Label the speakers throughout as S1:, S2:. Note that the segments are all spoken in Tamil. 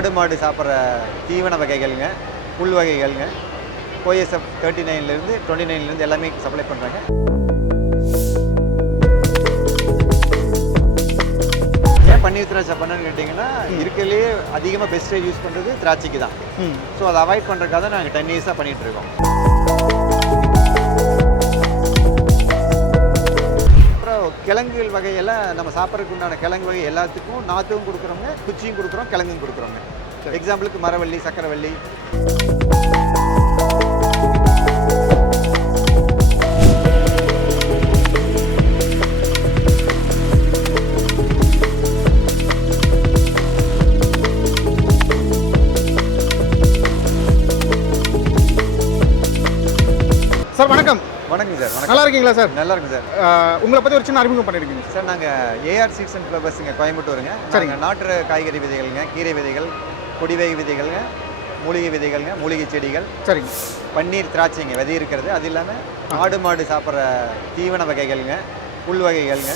S1: ஆடு மாடு சாப்பிட்ற தீவன வகைகள்ங்க புல் வகைகள்ங்க. ஓஎஸ்எஃப் தேர்ட்டி நைன்லேருந்து டுவெண்ட்டி நைன்லேருந்து எல்லாமே சப்ளை பண்ணுறாங்க பன்னீர் திராட்சை பண்ணணும்னு கேட்டிங்கன்னா இருக்கிறதுலே அதிகமாக பெஸ்ட்டாக யூஸ் பண்ணுறது திராட்சைக்கு தான் ஸோ அதை அவாய்ட் பண்ணுறதுக்காக தான் நாங்கள் டென் இயர்ஸாக பண்ணிகிட்டு கிழங்குகள் வகையெல்லாம் நம்ம சாப்பிட்றதுக்கு உண்டான கிழங்கு வகை எல்லாத்துக்கும் நாற்றும் கொடுக்குறோங்க குச்சியும் கொடுக்குறோம் கிழங்கும் கொடுக்குறோங்க. எக்ஸாம்பிளுக்கு மரவள்ளி சக்கரவள்ளி.
S2: சார் வணக்கம்.
S1: வணக்கம் சார் வணக்கம்.
S2: நல்லா இருக்கீங்களா சார்?
S1: நல்லா இருக்கும் சார்
S2: உங்களை பற்றி ஒரு சின்ன அறிமுகம் பண்ணியிருக்கீங்க
S1: சார். நாங்கள் ஏஆர் சீட்ஸ் அண்ட் ஃப்ளவர்ஸுங்க கோயம்புத்தூருங்க.
S2: சரிங்க.
S1: நாட்டு காய்கறி விதைகள்ங்க கீரை விதைகள் கொடிவகை விதைகள்ங்க மூலிகை விதைகள்ங்க மூலிகை செடிகள்
S2: சரிங்க.
S1: பன்னீர் திராட்சைங்க விதை இருக்கிறது. அது இல்லாமல் ஆடு மாடு சாப்பிட்ற தீவன வகைகள்ங்க புல் வகைகள்ங்க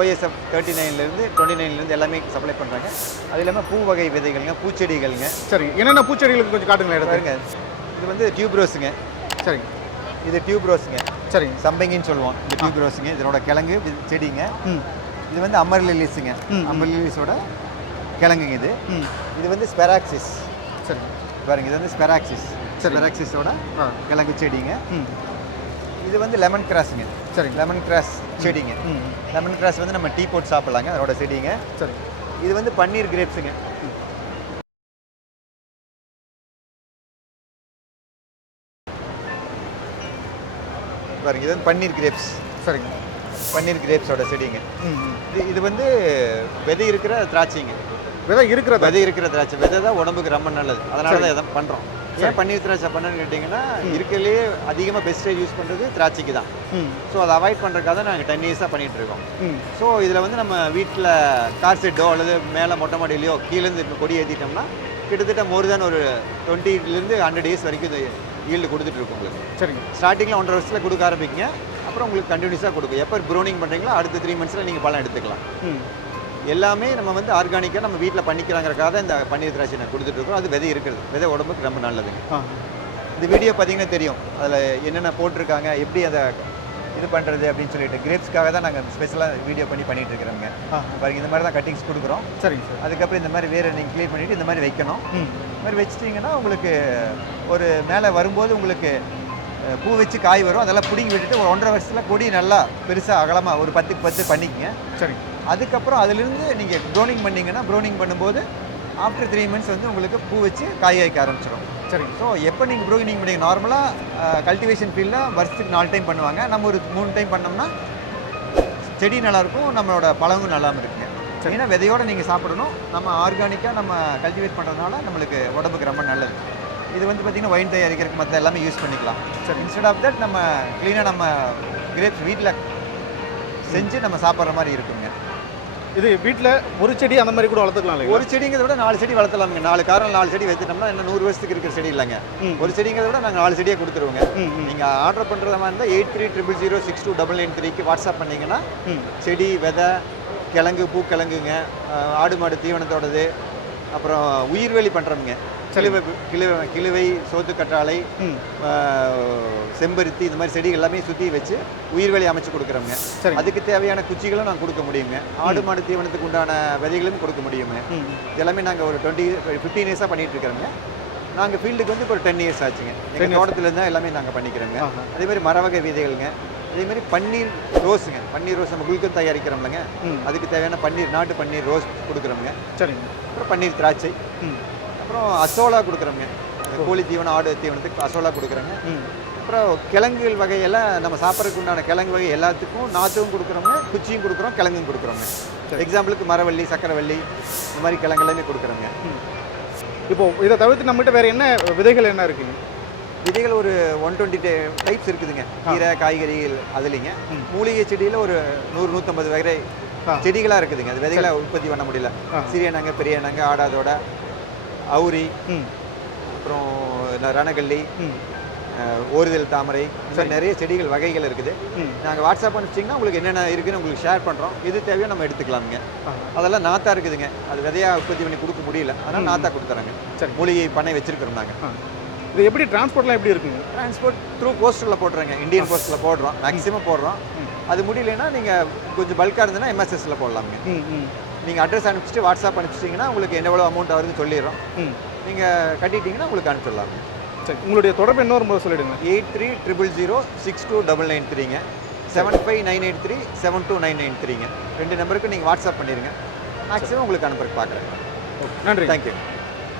S1: ஓஎஸ்எஃப் தேர்ட்டி நைன்லேருந்து டுவெண்ட்டி நைன்லேருந்து எல்லாமே சப்ளை பண்ணுறாங்க அது இல்லாமல் பூ வகை விதைகள்ங்க பூச்செடிகள்ங்க.
S2: சரி என்னென்ன பூச்செடிகளுக்கு கொஞ்சம் காட்டுங்களேன் எடுத்து.
S1: பாருங்க. இது வந்து டியூப் ரோஸுங்க
S2: சரிங்க.
S1: இது டியூப் ரோஸுங்க
S2: சரிங்க.
S1: சம்பங்கின்னு சொல்லுவோம். இந்த டியூப் ரோஸுங்க இதனோட கிழங்கு செடிங்க. இது வந்து அமர் லில்லிஸுங்க அமர் லில்லிஸோட கிழங்குங்க இது.
S2: ம்.
S1: இது வந்து ஸ்பெராக்சிஸ்
S2: சரிங்க.
S1: பாருங்க இது வந்து ஸ்பெராக்சிஸ்
S2: சரி.
S1: ஸ்பெராக்சிஸோட கிழங்கு செடிங்க.
S2: ம்.
S1: இது வந்து லெமன் கிராஸுங்க
S2: சரிங்க.
S1: லெமன் கிராஸ் செடிங்க.
S2: ம்.
S1: லெமன் கிராஸ் வந்து நம்ம டீ போட்டு சாப்பிடலாங்க அதோட செடிங்க.
S2: சரி
S1: இது வந்து பன்னீர் கிரேப்ஸுங்க பாருங்க இது வந்து பன்னீர் கிரேப்ஸ்.
S2: சரிங்க.
S1: பன்னீர் கிரேப்ஸோட செடிங்க. இது இது வந்து விதை இருக்கிற திராட்சைங்க.
S2: விதை இருக்கிறதா
S1: விதை இருக்கிற திராட்சை. விதை தான் உடம்புக்கு ரொம்ப நல்லது. அதனால தான் இதை பண்ணுறோம் ஏன் பன்னீர் திராட்சை பண்ணணும்னு கேட்டிங்கன்னா இருக்கிறதுலே அதிகமாக பெஸ்ட்டாக யூஸ் பண்ணுறது திராட்சைக்கு தான். ஸோ அதை அவாய்ட் பண்ணுறதுக்காக தான் நாங்கள் டென் இயர்ஸாக பண்ணிகிட்டு இருக்கோம். ஸோ இதில் வந்து நம்ம வீட்டில் கார் செட்டோ அல்லது மேலே மொட்டை மாடியிலையோ கீழேருந்து இப்போ கொடி ஏற்றிட்டோம்னா கிட்டத்தட்ட மோர் தேன் ஒரு டுவெண்ட்டிலேருந்து ஹண்ட்ரட் டேஸ் வரைக்கும் ஈல்டு கொடுத்துட்ருக்கோம் உங்களுக்கு.
S2: சரிங்க.
S1: ஸ்டார்டிங்கில் ஒன்றரை வருஷத்தில் கொடுக்க ஆரம்பிங்க அப்புறம் உங்களுக்கு கண்டினியூஸாக கொடுக்கும். எப்போ ப்ரூனிங் பண்ணுறீங்களோ அடுத்த த்ரீ மந்த்ஸில் நீங்கள் பழம் எடுத்துக்கலாம். எல்லாமே நம்ம வந்து ஆர்கானிக்காக நம்ம வீட்டில் பண்ணிக்கிறாங்கிறக்காக இந்த பன்னீர் திராட்சை நான் கொடுத்துட்ருக்கோம் அது விதை இருக்கிறது. விதை உடம்புக்கு ரொம்ப நல்லதுங்க. இந்த வீடியோ பார்த்தீங்கன்னா தெரியும். அதில் என்னென்ன போட்டிருக்காங்க எப்படி அதை இது பண்ணுறது அப்படின்னு சொல்லிட்டு கிரேப்ஸ்க்காக தான் நாங்கள் ஸ்பெஷலாக வீடியோ பண்ணி பண்ணிட்டு இருக்கிறோங்க பாருங்க இந்த மாதிரி தான் கட்டிங்ஸ் கொடுக்குறோம்.
S2: சரிங்க சார்.
S1: அதுக்கப்புறம் இந்த மாதிரி வேறு நீங்கள் க்ளீன் பண்ணிவிட்டு இந்த மாதிரி வைக்கணும். இந்த மாதிரி வச்சிட்டிங்கன்னா உங்களுக்கு ஒரு மேலே வரும்போது உங்களுக்கு பூ வச்சு காய் வரும். அதெல்லாம் பிடுங்கி விட்டுட்டு ஒரு ஒன்றரை வருஷத்தில் கொடி நல்லா பெருசாக அகலமாக ஒரு பத்துக்கு பத்து பண்ணிக்கங்க.
S2: சரிங்க
S1: அதுக்கப்புறம் அதிலிருந்து நீங்கள் ப்ரோனிங் பண்ணீங்கன்னா ப்ரோனிங் பண்ணும்போது ஆஃப்டர் த்ரீ மந்த்ஸ் வந்து உங்களுக்கு பூ வச்சு காய் காய்க்க ஆரம்பிச்சிடும்.
S2: சரிங்க
S1: ஸோ எப்போ நீங்கள் ப்ரோனிங் பண்ணீங்க? நார்மலாக கல்டிவேஷன் ஃபீல்டில் வருஷத்துக்கு நாலு டைம் பண்ணுவாங்க. நம்ம ஒரு மூணு டைம் பண்ணோம்னா செடி நல்லாயிருக்கும் நம்மளோட பழமும் நல்லாம இருக்குங்க. ஏன்னா விதையோடு நீங்கள் சாப்பிடணும். நம்ம ஆர்கானிக்காக நம்ம கல்டிவேட் பண்ணுறதுனால நம்மளுக்கு உடம்புக்கு ரொம்ப நல்லது. இது வந்து பார்த்திங்கன்னா ஒயின் தயாரிக்கிறதுக்கு மற்ற எல்லாமே யூஸ் பண்ணிக்கலாம். சரி. இன்ஸ்டெட் ஆஃப் தட் நம்ம க்ளீனாக நம்ம கிரேப்ஸ் வீட்டில் செஞ்சு நம்ம சாப்பிட்ற மாதிரி இருக்குங்க.
S2: இது வீட்டில் ஒரு செடி அந்த மாதிரி கூட வளர்த்துக்கலாம்
S1: ஒரு செடிங்கிறத விட நாலு செடி வளர்த்தலாமுங்க. நாலு காரம் நாலு செடி வச்சுட்டோம்னா என்ன நூறு வருஷத்துக்கு இருக்கிற செடி இல்லைங்க. ஒரு செடிங்கிறத விட நாங்கள் நாலு செடியை கொடுத்துருவோங்க. நீங்கள் ஆர்டர் பண்ணுறத மாதிரி இருந்தால் eight three triple zero six two double nine த்ரீக்கு வாட்ஸ்அப் பண்ணிங்கன்னா செடி விதை கிழங்கு பூக்கிழங்குங்க ஆடு மாடு தீவனத்தோடது அப்புறம் உயிர்வேலி பண்ணுறோமுங்க கிழுவை கிழுவை கிழுவை சோத்து கற்றாழை
S2: ம்.
S1: ஆஹ் செம்பருத்தி இந்த மாதிரி செடிகள் எல்லாமே சுற்றி வச்சு உயிர்வேலி அமைச்சு கொடுக்குறோங்க
S2: சரி
S1: அதுக்கு தேவையான குச்சிகளும் நாங்கள் கொடுக்க முடியுங்க. ஆடு மாடு தீவனத்துக்கு உண்டான விதைகளும் கொடுக்க முடியுங்க. எல்லாமே நாங்கள் ஒரு டுவெண்ட்டி ஃபிஃப்டீன் இயர்ஸாக பண்ணிட்டு இருக்கிறோங்க. நாங்கள் ஃபீல்டுக்கு வந்து இப்போ ஒரு டென் இயர்ஸ் ஆச்சுங்க. எங்கள் தோட்டத்துல இருந்தால் எல்லாமே நாங்கள் பண்ணிக்கிறோங்க. அதே மாதிரி மரவகை விதைகளுங்க. அதே மாதிரி பன்னீர் ரோஸுங்க. பன்னீர் ரோஸ் நம்ம குல்கன் தயாரிக்கிறோம்லங்க. அதுக்கு தேவையான பன்னீர் நாட்டு பன்னீர் ரோஸ் கொடுக்குறோங்க
S2: சரிங்க.
S1: அப்புறம் பன்னீர் திராட்சை. அப்புறம் அசோலா கொடுக்குறோங்க கோழி தீவனம் ஆடு தீவனத்துக்கு அசோலா கொடுக்குறோங்க அப்புறம் கிழங்குகள் வகையெல்லாம் நம்ம சாப்பிட்றதுக்கு உண்டான கிழங்கு வகை எல்லாத்துக்கும் நாற்றும் கொடுக்குறோங்க குச்சியும் கொடுக்குறோம் கிழங்கும் கொடுக்குறோங்க எக்ஸாம்பிளுக்கு மரவள்ளி சக்கரவள்ளி இந்த மாதிரி கிழங்கு எல்லாமே கொடுக்குறோங்க
S2: இப்போ இதை தவிர்த்து நம்மகிட்ட வேற என்ன விதைகள் என்ன இருக்குங்க
S1: விதைகள் ஒரு ஒன் டுவெண்ட்டி டைப்ஸ் இருக்குதுங்க. கீரை காய்கறிகள் அதுலேங்க. மூலிகை செடியில் ஒரு நூறு நூற்றம்பது வகை. செடிகளாக இருக்குதுங்க. அது விதைகளை உற்பத்தி பண்ண முடியல.
S2: ஆ.
S1: சிறியனங்க பெரியனங்க ஆடாதோட அவுரி அப்புறம் ரணகல்லி
S2: ம்.
S1: ஓரிதழ் தாமரை நிறைய செடிகள் வகைகள் இருக்குது. நாங்கள் வாட்ஸ்அப் அனுப்பிச்சிங்கன்னா உங்களுக்கு என்னென்ன இருக்குன்னு உங்களுக்கு ஷேர் பண்ணுறோம் எது தேவையோ நம்ம எடுத்துக்கலாமுங்க. அதெல்லாம் நாத்தா இருக்குதுங்க. அது விதையா உற்பத்தி பண்ணி கொடுக்க முடியல. அதனால் நாத்தா கொடுத்துறாங்க.
S2: சரி.
S1: மூலிகை பண்ணை வச்சிருக்கிறோம் நாங்கள்
S2: இது எப்படி டிரான்ஸ்போர்ட்லாம் எப்படி இருக்குங்க?
S1: டிரான்ஸ்போர்ட் த்ரூ போஸ்டரில் போடுறோங்க. இந்தியன் போஸ்ட்டில் போடுறோம். மேக்ஸிமம் போடுறோம். அது முடியலன்னா நீங்கள் கொஞ்சம் பல்காக இருந்ததுன்னா எம்எஸ்எஸ்ல போடலாமுங்க. நீங்கள் அட்ரஸ் அனுப்பிச்சிட்டு வாட்ஸ்அப் அனுப்பிச்சிட்டிங்கன்னா உங்களுக்கு எவ்வளோ அமௌண்ட் வருதுன்னு சொல்லிடுறோம். நீங்கள் கட்டிட்டீங்கன்னா உங்களுக்கு அனுப்பிச்சிடலாங்க
S2: சரி உங்களுடைய தொடர்பு இன்னொரு முறை சொல்லிடுங்க.
S1: Eight three triple zero six two double nine த்ரீங்க. Seven five nine eight three seven two nine nine த்ரீங்க. ரெண்டு நம்பருக்கு நீங்கள் வாட்ஸ்அப் பண்ணிடுங்க. மேக்ஸிமம் உங்களுக்கு அனுப்புறதுக்கு பார்க்குறேன்.
S2: ஓகே நன்றி
S1: தேங்க்யூ